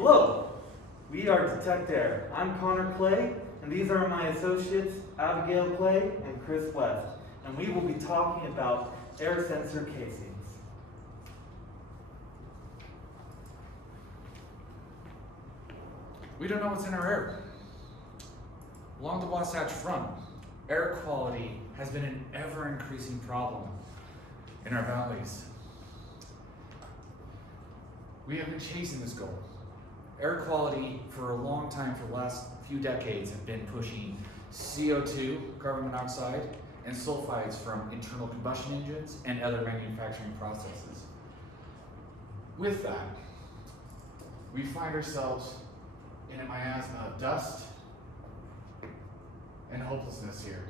Hello, we are Detect Air. I'm Connor Clay, and these are my associates, Abigail Clay and Chris West, and we will be talking about air sensor casings. We don't know what's in our air. Along the Wasatch Front, air quality has been an ever-increasing problem in our valleys. We have been chasing this goal. Air quality for a long time, for the last few decades, have been pushing CO2, carbon monoxide, and sulfides from internal combustion engines and other manufacturing processes. With that, we find ourselves in a miasma of dust and hopelessness here.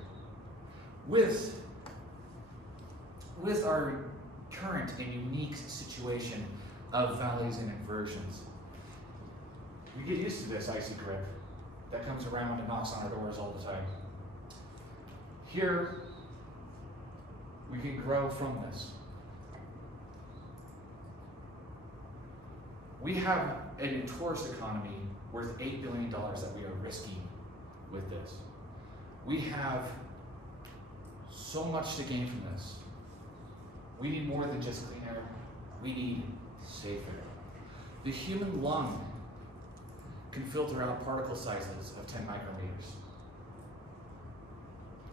With our current and unique situation of valleys and inversions, we get used to this icy grip that comes around and knocks on our doors all the time. Here, we can grow from this. We have a tourist economy worth $8 billion that we are risking with this. We have so much to gain from this. We need more than just clean air. We need safe air. The human lung can filter out particle sizes of 10 micrometers.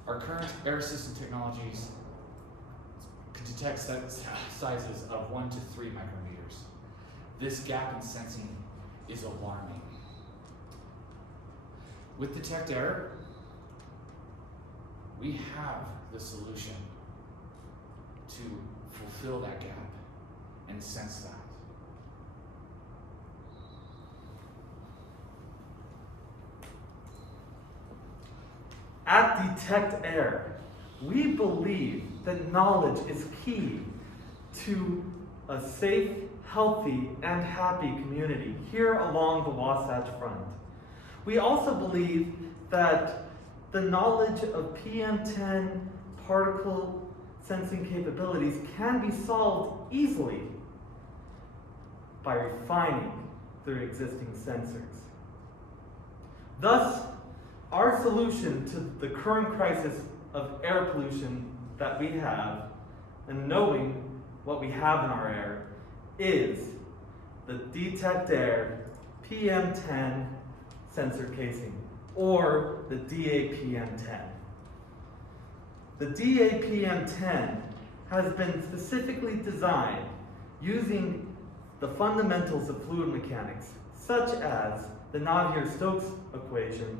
Our current air system technologies can detect sizes of 1 to 3 micrometers. This gap in sensing is alarming. With Detect Air, we have the solution to fulfill that gap and sense that. At Detect Air, we believe that knowledge is key to a safe, healthy, and happy community here along the Wasatch Front. We also believe that the knowledge of PM10 particle sensing capabilities can be solved easily by refining their existing sensors. Thus, our solution to the current crisis of air pollution that we have, and knowing what we have in our air, is the Detect Air PM10 sensor casing, or the DAPM10. The DAPM10 has been specifically designed using the fundamentals of fluid mechanics, such as the Navier-Stokes equation,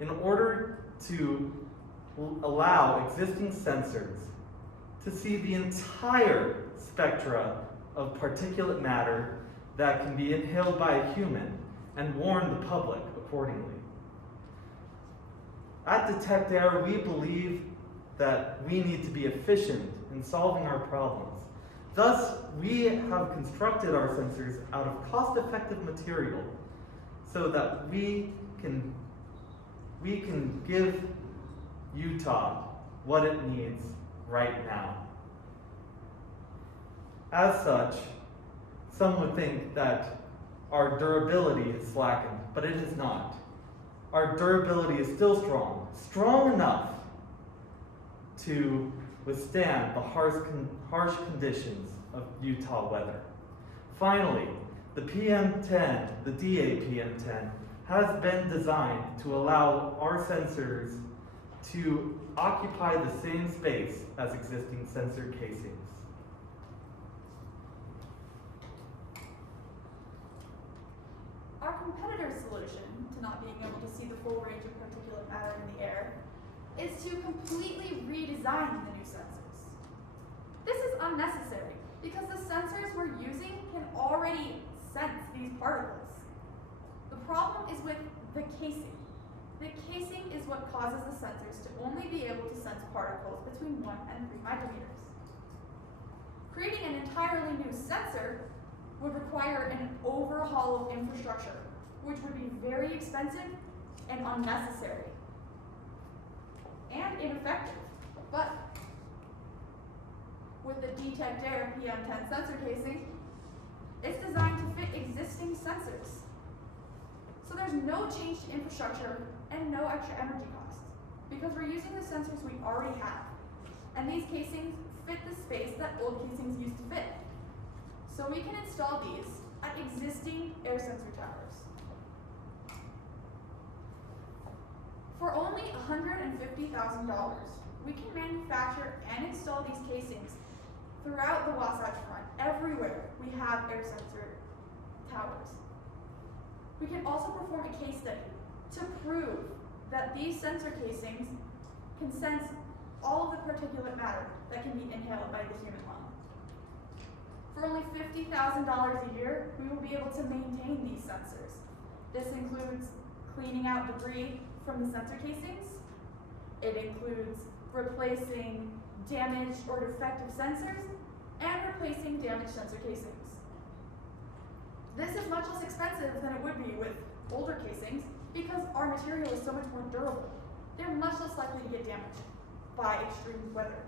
in order to allow existing sensors to see the entire spectra of particulate matter that can be inhaled by a human and warn the public accordingly. At Detect Air, we believe that we need to be efficient in solving our problems. Thus, we have constructed our sensors out of cost-effective material so that we can give Utah what it needs right now. As such, some would think that our durability has slackened, but it has not. Our durability is still strong enough to withstand the harsh conditions of Utah weather. Finally, the PM10, the DAPM10, has been designed to allow our sensors to occupy the same space as existing sensor casings. Our competitor's solution to not being able to see the full range of particulate matter in the air is to completely redesign the new sensors. This is unnecessary because the sensors we're using can already sense these particles. The problem is with the casing. The casing is what causes the sensors to only be able to sense particles between 1 and 3 micrometers. Creating an entirely new sensor would require an overhaul of infrastructure, which would be very expensive and unnecessary and ineffective. But with the Detect Air PM10 sensor casing, it's designed to fit existing sensors So there's no change to infrastructure and no extra energy costs because we're using the sensors we already have. And these casings fit the space that old casings used to fit. So we can install these at existing air sensor towers. For only $150,000, we can manufacture and install these casings throughout the Wasatch Front. Everywhere we have air sensor towers. We can also perform a case study to prove that these sensor casings can sense all of the particulate matter that can be inhaled by the human lung. For only $50,000 a year, we will be able to maintain these sensors. This includes cleaning out debris from the sensor casings. It includes replacing damaged or defective sensors and replacing damaged sensor casings. This is much less expensive than it would be with older casings because our material is so much more durable. They're much less likely to get damaged by extreme weather.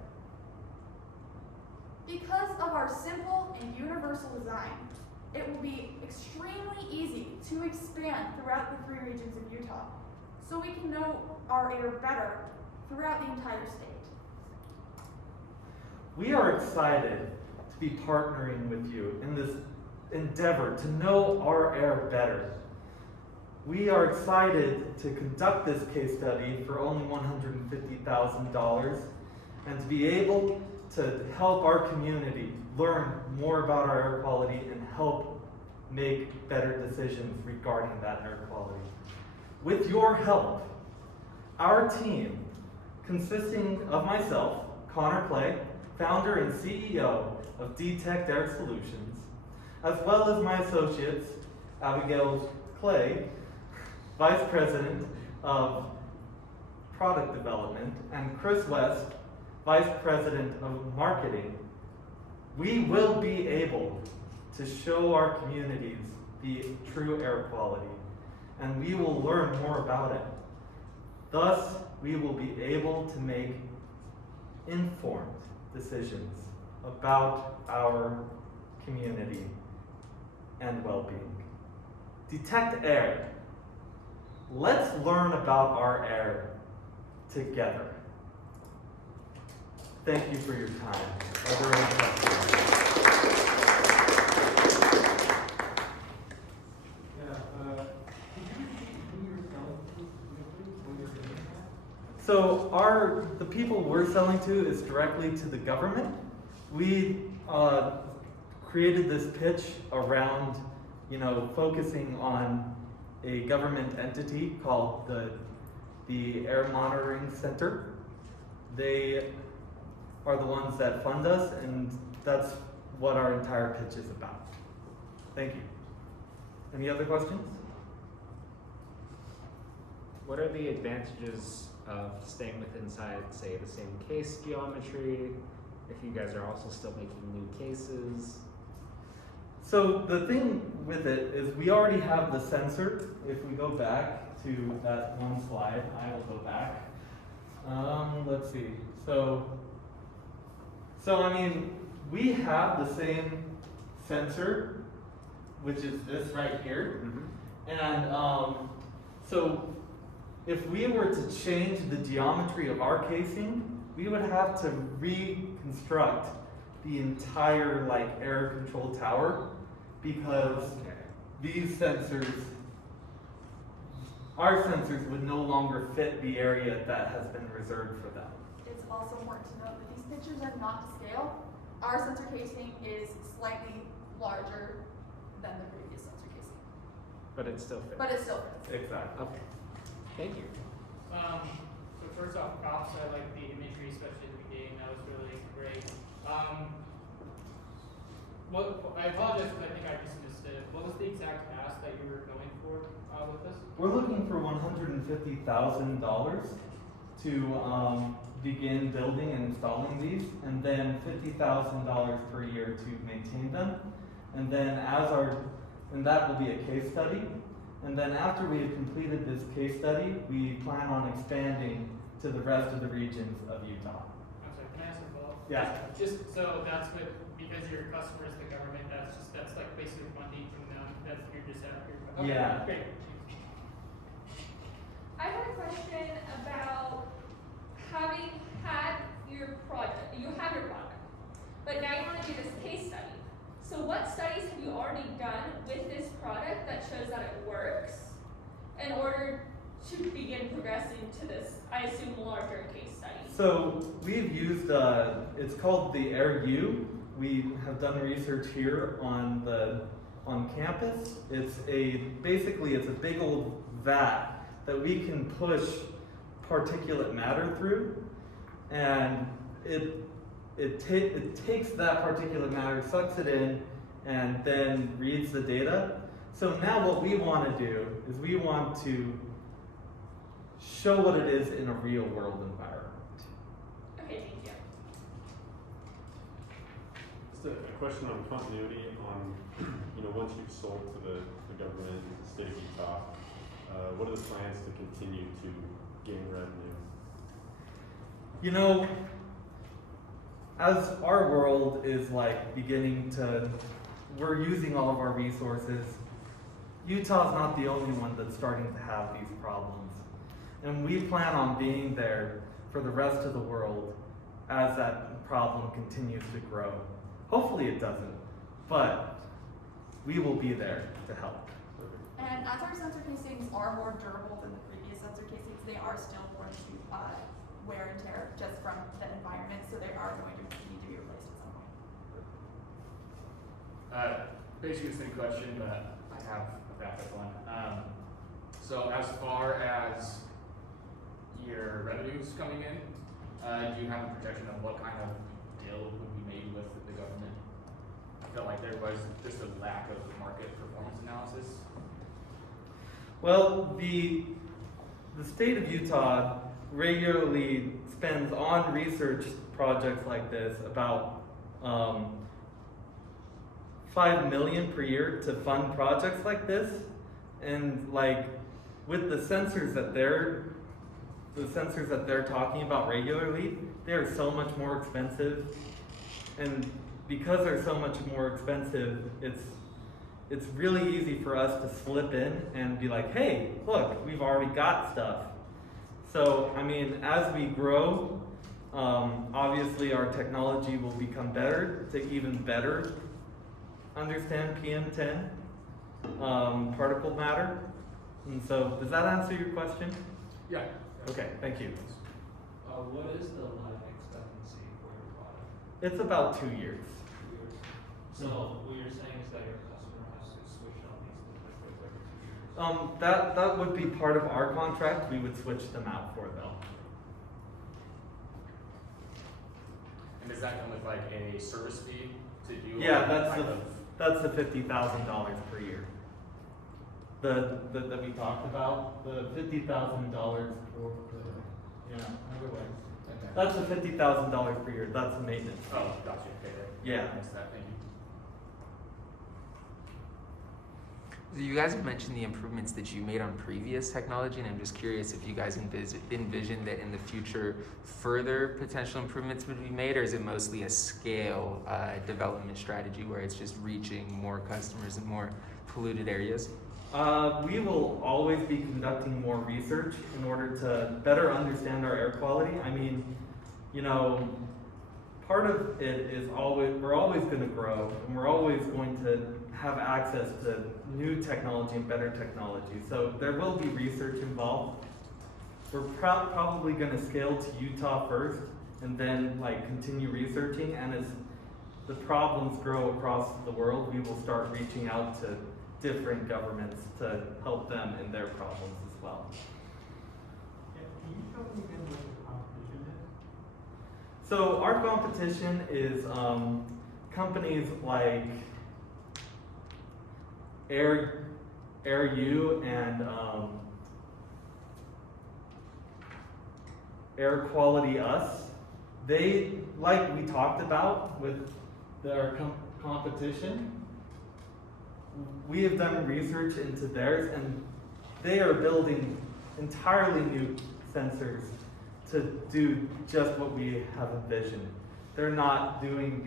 Because of our simple and universal design, it will be extremely easy to expand throughout the 3 regions of Utah so we can know our air better throughout the entire state. We are excited to be partnering with you in this endeavor to know our air better. We are excited to conduct this case study for only $150,000 and to be able to help our community learn more about our air quality and help make better decisions regarding that air quality. With your help, our team, consisting of myself, Connor Clay, founder and CEO of Detect Air Solutions, as well as my associates, Abigail Clay, Vice President of Product Development, and Chris West, Vice President of Marketing, we will be able to show our communities the true air quality, and we will learn more about it. Thus, we will be able to make informed decisions about our community and well-being. Detect Air. Let's learn about our air together. Thank you for your time. Are there any questions? So the people we're selling to is directly to the government. We created this pitch around, focusing on a government entity called the Air Monitoring Center. They are the ones that fund us, and that's what our entire pitch is about. Thank you. Any other questions? What are the advantages of staying with inside, say, the same case geometry, if you guys are also still making new cases? So the thing with it is we already have the sensor. If we go back to that one slide, I will go back. Let's see. So I mean, we have the same sensor, which is this right here. Mm-hmm. And so if we were to change the geometry of our casing, we would have to reconstruct the entire air control tower because these sensors, our sensors would no longer fit the area that has been reserved for them. It's also important to note that these pictures are not to scale. Our sensor casing is slightly larger than the previous sensor casing, But it still fits. but it still fits. Exactly. Okay. Thank you. So first off, props. I like the imagery, especially at the beginning. That was really great. I apologize because I think I just missed it. What was the exact ask that you were going for with this? We're looking for $150,000 to begin building and installing these, and then $50,000 per year to maintain them. And then and that will be a case study. And then after we have completed this case study, we plan on expanding to the rest of the regions of Utah. I'm sorry, can I ask a follow-up? Yeah. Just so that's what, because your customer is the government, that's like basically funding from them, you're just after. Okay, Yeah. great. I had a question about having had your project. You have your product, but now you want to do this case study. So what studies have you already done with this product that shows that it works in order to begin progressing to this, I assume, larger case study? So we've used, it's called the AirU. We have done research here on campus. Basically it's a big old vat that we can push particulate matter through, and it takes that particulate matter, sucks it in, and then reads the data. So now what we want to do is we want to show what it is in a real world environment. Okay, thank you. Just a question on continuity on, once you've sold to the government, the state of Utah, what are the plans to continue to gain revenue? As our world is we're using all of our resources. Utah's not the only one that's starting to have these problems. And we plan on being there for the rest of the world as that problem continues to grow. Hopefully it doesn't, but we will be there to help. And as our sensor casings are more durable than the previous sensor casings, they are still going to wear and tear just from the environment, so they are going to need to be replaced at some point. Basically the same question, but I have a backup one. So as far as your revenues coming in, do you have a projection of what kind of deal would be made with the government? I felt like there was just a lack of market performance analysis. Well, the state of Utah regularly spends on research projects like this about $5 million per year to fund projects like this, and with the sensors that they're talking about regularly, they are so much more expensive, and because they're so much more expensive, it's really easy for us to slip in and be like, hey, look, we've already got stuff. So, as we grow, obviously our technology will become better to even better understand PM10, particle matter. And so, does that answer your question? Yeah. Okay, thank you. What is the life expectancy for your product? It's about 2 years. 2 years. So what you're saying is that your customer has to switch out these liquids every 2 years? That would be part of our contract. We would switch them out for them. And does that come with a service fee to do? Yeah, that's the $50,000 per year. That we talked about, the $50,000 for otherwise. Okay. That's the $50,000 per year. That's the maintenance. Oh, gotcha. Okay. Yeah. I missed that. Thank you. So you guys have mentioned the improvements that you made on previous technology, and I'm just curious if you guys envision that in the future further potential improvements would be made, or is it mostly a scale development strategy where it's just reaching more customers in more polluted areas? We will always be conducting more research in order to better understand our air quality. Part of it is we're always going to grow, and we're always going to have access to new technology and better technology. So there will be research involved. We're probably going to scale to Utah first, and then continue researching. And as the problems grow across the world, we will start reaching out to different governments to help them in their problems as well. Can you tell me again what the competition is? So our competition is companies like AirU and Air Quality Us. They, like we talked about with our competition, we have done research into theirs, and they are building entirely new sensors to do just what we have envisioned. They're not doing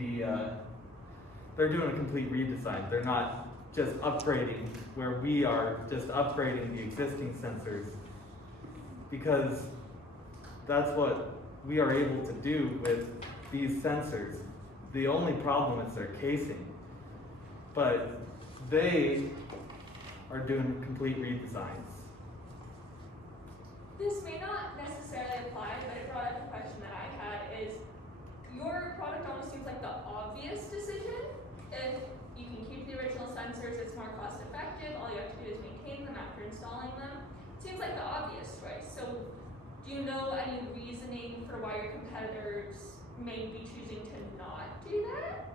they're doing a complete redesign. They're not just upgrading where we are just upgrading the existing sensors because that's what we are able to do with these sensors. The only problem is their casing, but they are doing complete redesigns. This may not necessarily apply, but it brought up a question that I had is, your product almost seems like the obvious decision. If you can keep the original sensors, it's more cost effective, all you have to do is maintain them after installing them. Seems like the obvious choice. So do you know any reasoning for why your competitors may be choosing to not do that?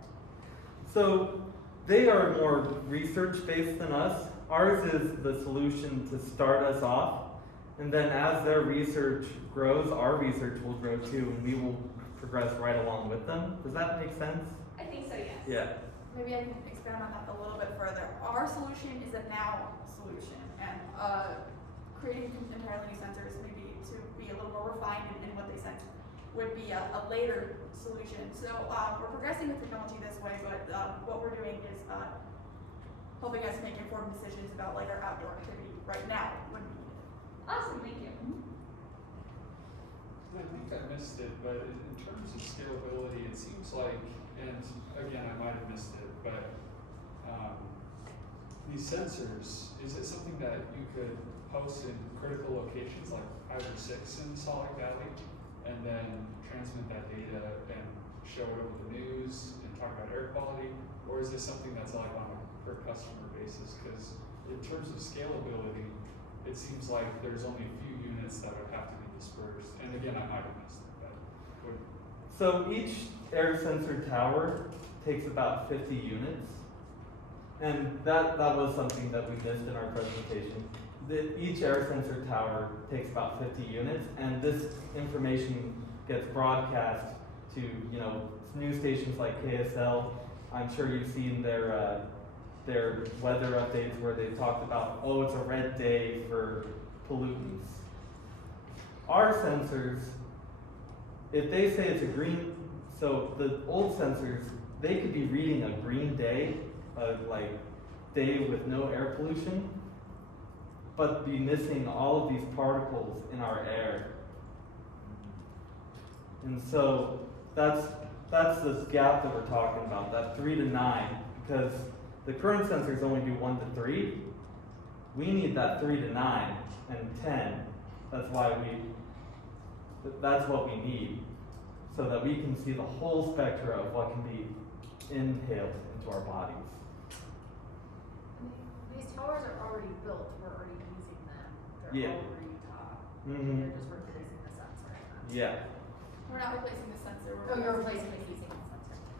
So they are more research-based than us. Ours is the solution to start us off, and then as their research grows, our research will grow too, and we will progress right along with them. Does that make sense? I think so, yes. Yeah. Maybe I can expand on that a little bit further. Our solution is a now solution, and creating entirely new sensors, maybe to be a little more refined in what they sense, would be a later solution. So we're progressing the technology this way, but what we're doing is helping us make informed decisions about like our outdoor activity right now when we need it. Awesome, thank you. I think I missed it, but in terms of scalability, it seems like, and again, I might have missed it, but these sensors, is it something that you could post in critical locations like 5 or 6 in Salt Lake Valley, and then transmit that data and show it over the news and talk about air quality? Or is this something that's like on a per customer basis? Because in terms of scalability, it seems like there's only a few units that would have to be dispersed. And again, I might have missed it, but would, So each air sensor tower takes about 50 units. And that was something that we missed in our presentation. Each air sensor tower takes about 50 units, and this information gets broadcast to, news stations like KSL. I'm sure you've seen their weather updates where they've talked about, oh, it's a red day for pollutants. Our sensors, if they say it's a green, so the old sensors, they could be reading a green day, day with no air pollution, but be missing all of these particles in our air. And so that's this gap that we're talking about, that 3 to 9, because the current sensors only do 1 to 3. We need that 3 to 9 and 10. That's what we need, so that we can see the whole spectrum of what can be inhaled into our bodies. These towers are already built, we're already using them. They're Yeah. already top. Mm-hmm. You're just replacing the sensor. Yeah. We're not replacing the sensor. Oh, you're replacing the casing of the sensor.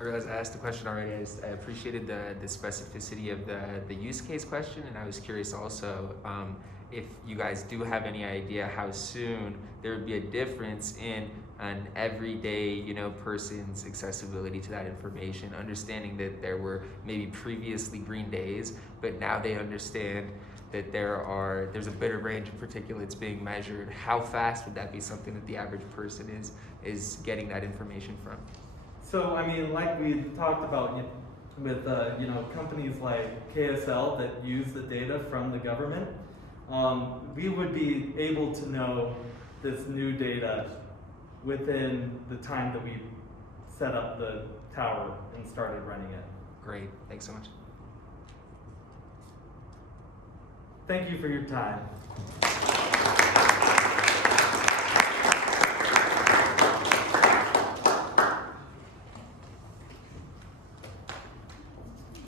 I realized I asked the question already. I appreciated the specificity of the use case question, and I was curious also if you guys do have any idea how soon there would be a difference in an everyday, person's accessibility to that information, understanding that there were maybe previously green days, but now they understand that there's a bit of range of particulates being measured. How fast would that be something that the average person is getting that information from? So, like we talked about with, companies like KSL that use the data from the government, we would be able to know this new data within the time that we set up the tower and started running it. Great, thanks so much. Thank you for your time.